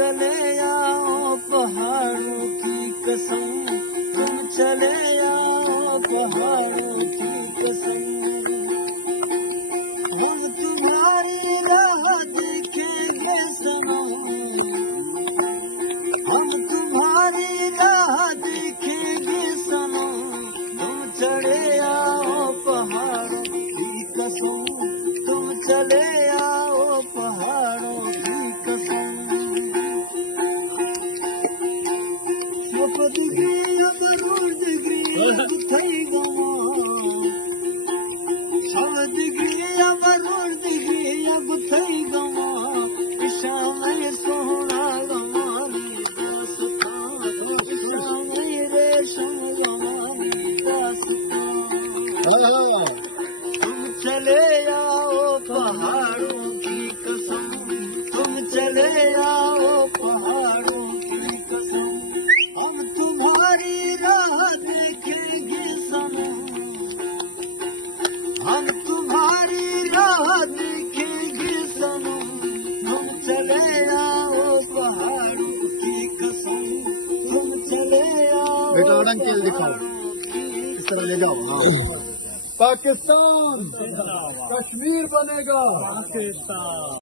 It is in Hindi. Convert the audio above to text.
चले आओ पहाड़ों की कसम, तुम चले आओ पहाड़ों की कसम। हम तुम्हारी राह देखेंगे सनम, हम तुम्हारी राह देखेंगे सनम। तुम चले आओ पहाड़ों की कसम, तुम चले आओ पहाड़ों की कसम। Şafadigi amarurdigi abthaygawa, Şafadigi amarurdigi abthaygawa, İşamay sohna gamani dastan, İşamay reşam gamani dastan। तुम चले आओ पहाड़ों की कसम, तुम चले आओ पहाड़ों की कसम। हम तुम्हारी राह देखेंगे सनम, हम तुम्हारी राह देखेंगे सनम। तुम चले आओ पहाड़ों की कसम, तुम चले आओ। बेटा रंग तेल दिखाओ, इस तरह ले जाओ। पाकिस्तान कश्मीर बनेगा।